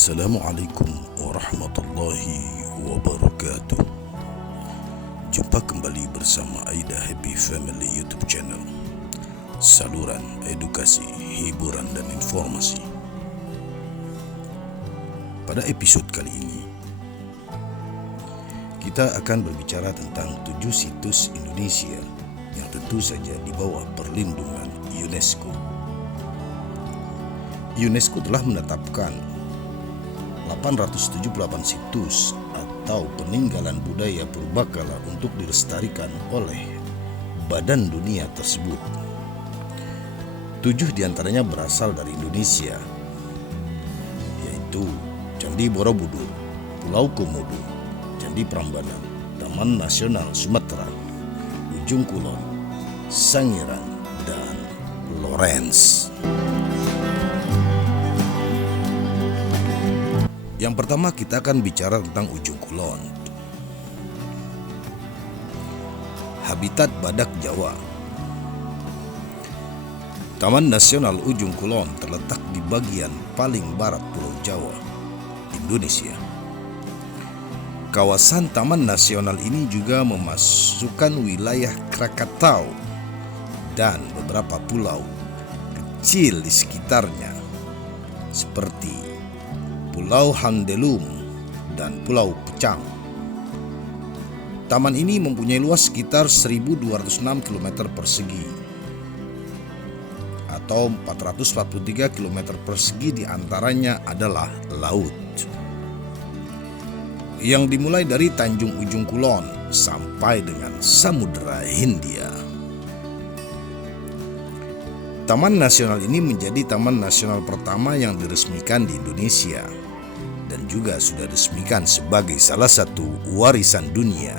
Assalamualaikum warahmatullahi wabarakatuh. Jumpa kembali bersama Aida Happy Family YouTube channel, saluran edukasi, hiburan dan informasi. Pada episode kali ini kita akan berbicara tentang 7 situs Indonesia yang tentu saja di bawah perlindungan UNESCO. UNESCO telah menetapkan 878 situs atau peninggalan budaya purbakala untuk dilestarikan oleh badan dunia tersebut. 7 diantaranya berasal dari Indonesia, yaitu Candi Borobudur, Pulau Komodo, Candi Prambanan, Taman Nasional Sumatera, Ujung Kulon, Sangiran, dan Lorentz. Yang pertama kita akan bicara tentang Ujung Kulon. Habitat badak Jawa. Taman Nasional Ujung Kulon terletak di bagian paling barat Pulau Jawa, Indonesia. Kawasan Taman Nasional ini juga memasukkan wilayah Krakatau dan beberapa pulau kecil di sekitarnya, seperti Pulau Handelum dan Pulau Pecang. Taman ini mempunyai luas sekitar 1.206 km persegi atau 443 km persegi, diantaranya adalah laut, yang dimulai dari Tanjung Ujung Kulon sampai dengan Samudera Hindia. Taman Nasional ini menjadi taman nasional pertama yang diresmikan di Indonesia dan juga sudah diresmikan sebagai salah satu warisan dunia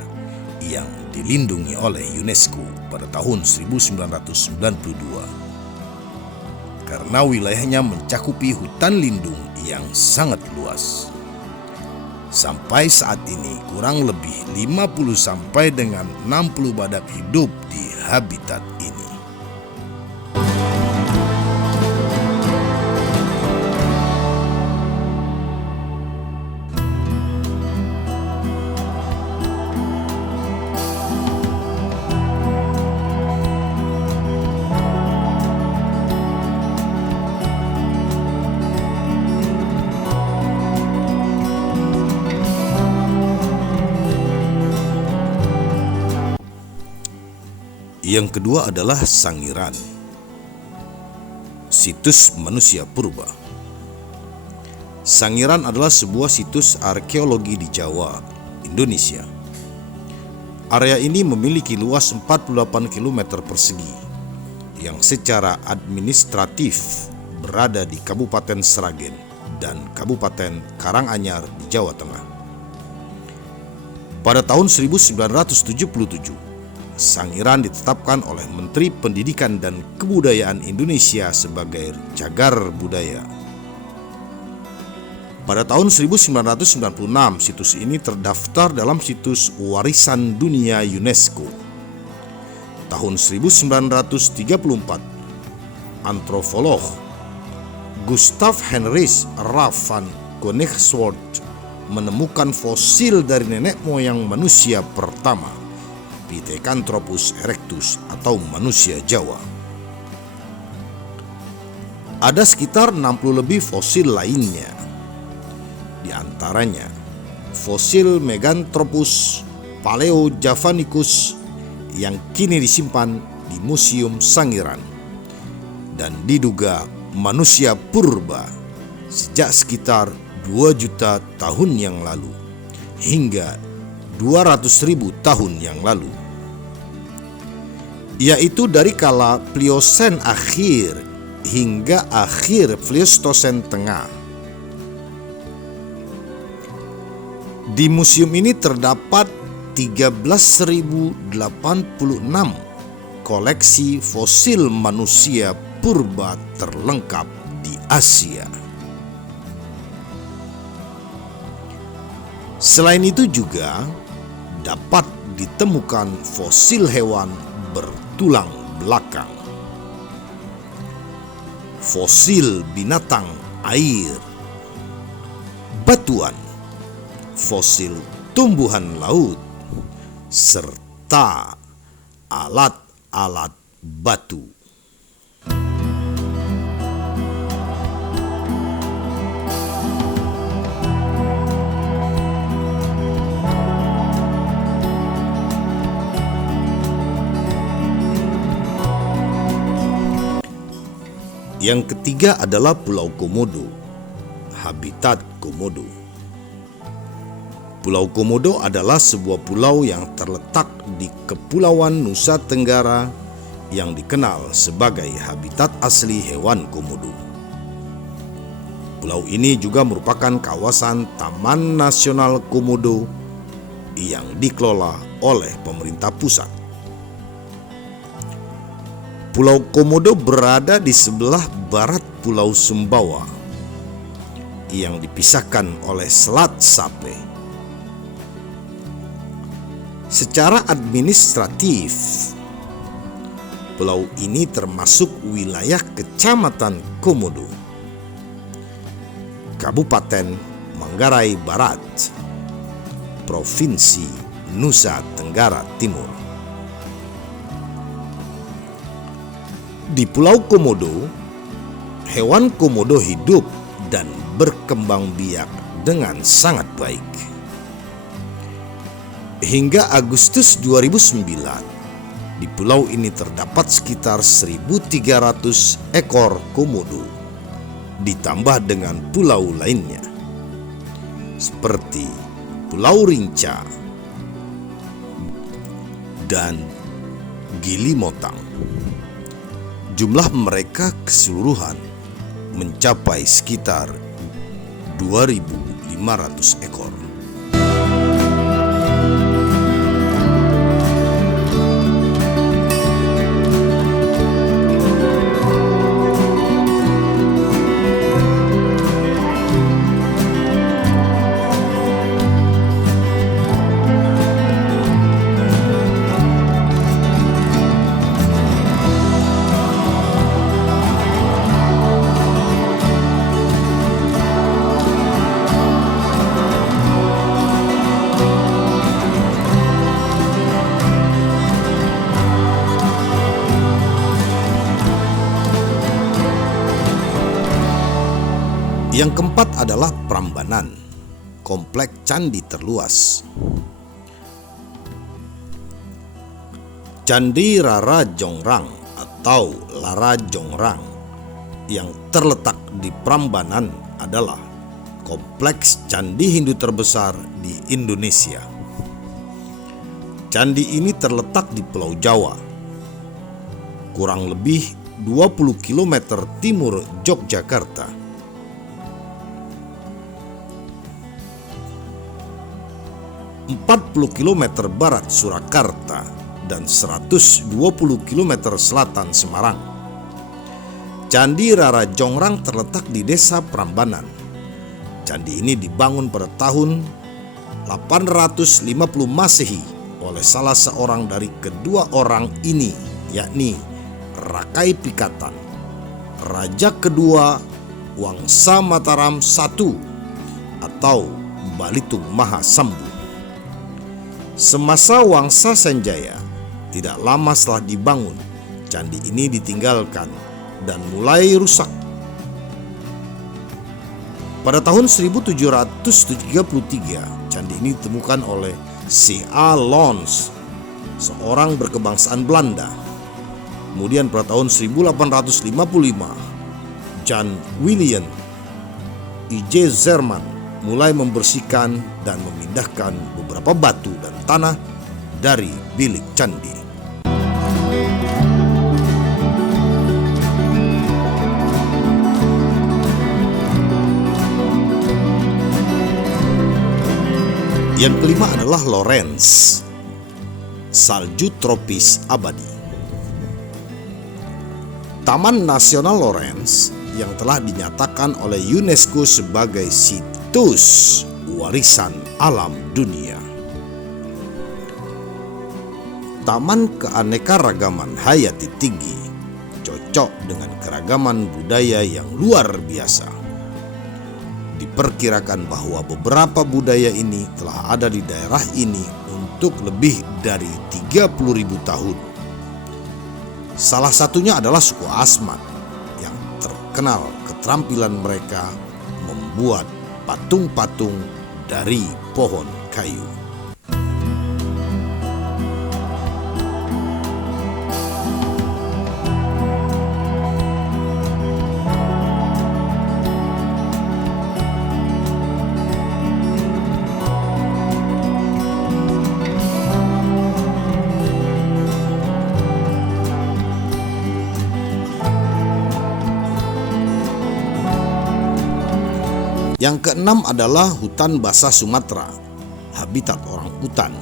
yang dilindungi oleh UNESCO pada tahun 1992 karena wilayahnya mencakupi hutan lindung yang sangat luas. Sampai saat ini kurang lebih 50 sampai dengan 60 badak hidup di habitat ini. Yang kedua adalah Sangiran, situs manusia purba. Sangiran adalah sebuah situs arkeologi di Jawa, Indonesia. Area ini memiliki luas 48 km persegi yang secara administratif berada di Kabupaten Sragen dan Kabupaten Karanganyar di Jawa Tengah. Pada tahun 1977, Sangiran ditetapkan oleh Menteri Pendidikan dan Kebudayaan Indonesia sebagai cagar budaya. Pada tahun 1996, situs ini terdaftar dalam situs warisan dunia UNESCO. Tahun 1934, antropolog Gustav Heinrich Raff van Koenigswerd menemukan fosil dari nenek moyang manusia pertama, Pithecanthropus erectus atau manusia Jawa. Ada sekitar 60 lebih fosil lainnya. Di antaranya fosil Meganthropus paleojavanicus yang kini disimpan di Museum Sangiran dan diduga manusia purba sejak sekitar 2 juta tahun yang lalu hingga 200.000 tahun yang lalu, yaitu dari kala Pliocene akhir hingga akhir Pleistocene tengah. Di museum ini terdapat 13.086 koleksi fosil manusia purba terlengkap di Asia. Selain itu juga dapat ditemukan fosil hewan bertulang belakang, fosil binatang air, batuan, fosil tumbuhan laut, serta alat-alat batu. Yang ketiga adalah Pulau Komodo, habitat komodo. Pulau Komodo adalah sebuah pulau yang terletak di Kepulauan Nusa Tenggara yang dikenal sebagai habitat asli hewan komodo. Pulau ini juga merupakan kawasan Taman Nasional Komodo yang dikelola oleh pemerintah pusat. Pulau Komodo berada di sebelah barat Pulau Sumbawa yang dipisahkan oleh Selat Sape. Secara administratif, pulau ini termasuk wilayah Kecamatan Komodo, Kabupaten Manggarai Barat, Provinsi Nusa Tenggara Timur. Di Pulau Komodo, hewan komodo hidup dan berkembang biak dengan sangat baik. Hingga Agustus 2009, di pulau ini terdapat sekitar 1.300 ekor komodo, ditambah dengan pulau lainnya, seperti Pulau Rinca dan Gili Motang. Jumlah mereka keseluruhan mencapai sekitar 2.500 ekor. Yang keempat adalah Prambanan, komplek candi terluas. Candi Rara Jongrang atau Lara Jongrang yang terletak di Prambanan adalah kompleks candi Hindu terbesar di Indonesia. Candi ini terletak di Pulau Jawa, kurang lebih 20 km timur Yogyakarta. 40 km barat Surakarta dan 120 km selatan Semarang. Candi Rara Jongrang terletak di Desa Prambanan. Candi ini dibangun pada tahun 850 Masehi oleh salah seorang dari kedua orang ini, yakni Rakai Pikatan, Raja kedua Wangsa Mataram I atau Balitung Mahasambu. Semasa Wangsa Sanjaya, tidak lama setelah dibangun, candi ini ditinggalkan dan mulai rusak. Pada tahun 1733, candi ini ditemukan oleh C.A. Lons, seorang berkebangsaan Belanda. Kemudian pada tahun 1855, Jan William I.J. Zerman mulai membersihkan dan memindahkan beberapa batu dan tanah dari bilik candi. Yang kelima adalah Lorentz, salju tropis abadi. Taman Nasional Lorentz yang telah dinyatakan oleh UNESCO sebagai situs warisan alam dunia. Taman keanekaragaman hayati tinggi, cocok dengan keragaman budaya yang luar biasa. Diperkirakan bahwa beberapa budaya ini telah ada di daerah ini untuk lebih dari 30.000 tahun. Salah satunya adalah suku Asmat yang terkenal keterampilan mereka membuat patung-patung dari pohon kayu. Yang keenam adalah hutan basah Sumatera, habitat orang utan.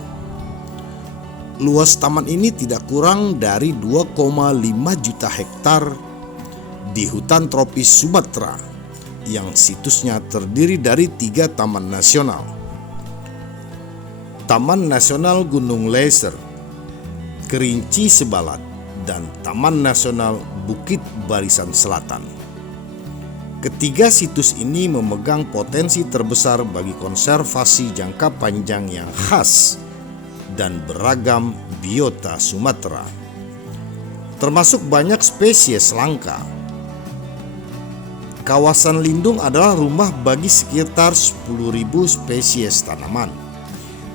Luas taman ini tidak kurang dari 2,5 juta hektar di hutan tropis Sumatera yang situsnya terdiri dari 3 taman nasional. Taman Nasional Gunung Leser, Kerinci Sebalat, dan Taman Nasional Bukit Barisan Selatan. Ketiga situs ini memegang potensi terbesar bagi konservasi jangka panjang yang khas dan beragam biota Sumatera, termasuk banyak spesies langka. Kawasan lindung adalah rumah bagi sekitar 10.000 spesies tanaman,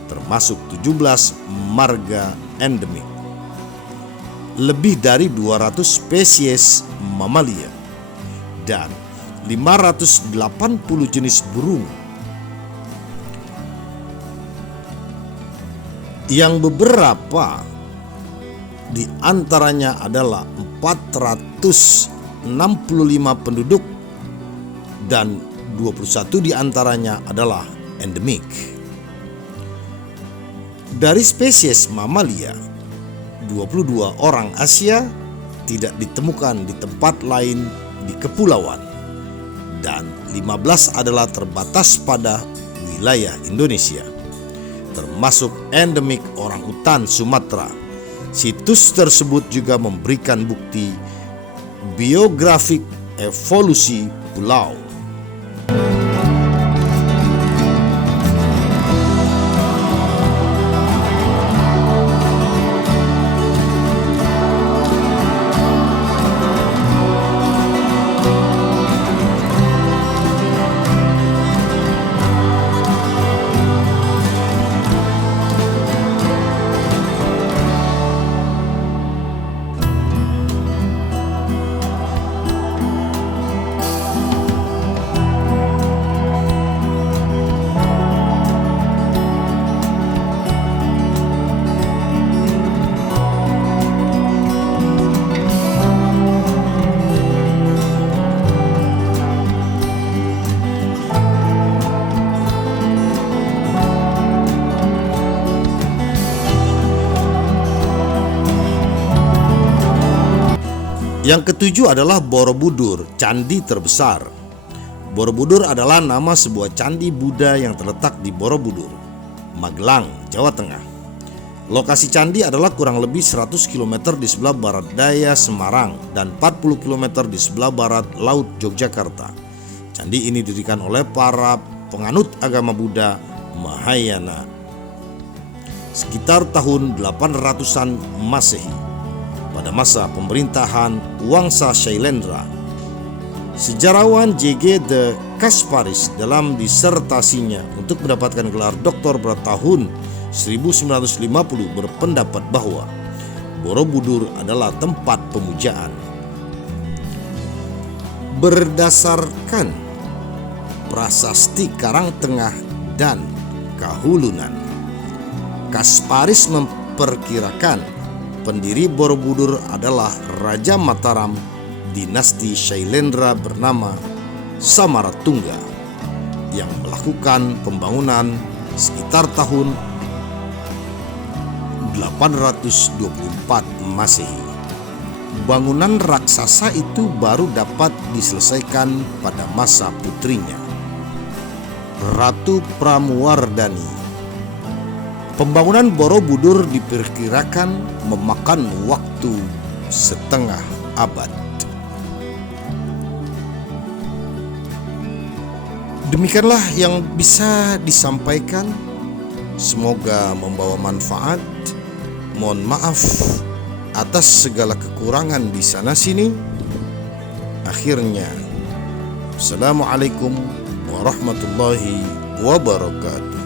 termasuk 17 marga endemik, lebih dari 200 spesies mamalia, dan 580 jenis burung, yang beberapa di antaranya adalah 465 penduduk dan 21 di antaranya adalah endemik. Dari spesies mamalia, 22 orang Asia tidak ditemukan di tempat lain di kepulauan, dan 15 adalah terbatas pada wilayah Indonesia, termasuk endemik orang utan Sumatera. Situs tersebut juga memberikan bukti biografik evolusi pulau. Yang ketujuh adalah Borobudur, candi terbesar. Borobudur adalah nama sebuah candi Buddha yang terletak di Borobudur, Magelang, Jawa Tengah. Lokasi candi adalah kurang lebih 100 km di sebelah barat daya Semarang dan 40 km di sebelah barat Laut Yogyakarta. Candi ini didirikan oleh para penganut agama Buddha Mahayana sekitar tahun 800-an Masehi, pada masa pemerintahan Wangsa Shailendra. Sejarawan J.G. de Kasparis dalam disertasinya untuk mendapatkan gelar doktor pada tahun 1950 berpendapat bahwa Borobudur adalah tempat pemujaan. Berdasarkan prasasti Karangtengah dan Kahulunan, Kasparis memperkirakan pendiri Borobudur adalah Raja Mataram dinasti Shailendra bernama Samaratungga yang melakukan pembangunan sekitar tahun 824 Masehi. Bangunan raksasa itu baru dapat diselesaikan pada masa putrinya, Ratu Pramuwardhani. Pembangunan Borobudur diperkirakan memakan waktu setengah abad. Demikianlah yang bisa disampaikan. Semoga membawa manfaat. Mohon maaf atas segala kekurangan di sana sini. Akhirnya, Assalamualaikum warahmatullahi wabarakatuh.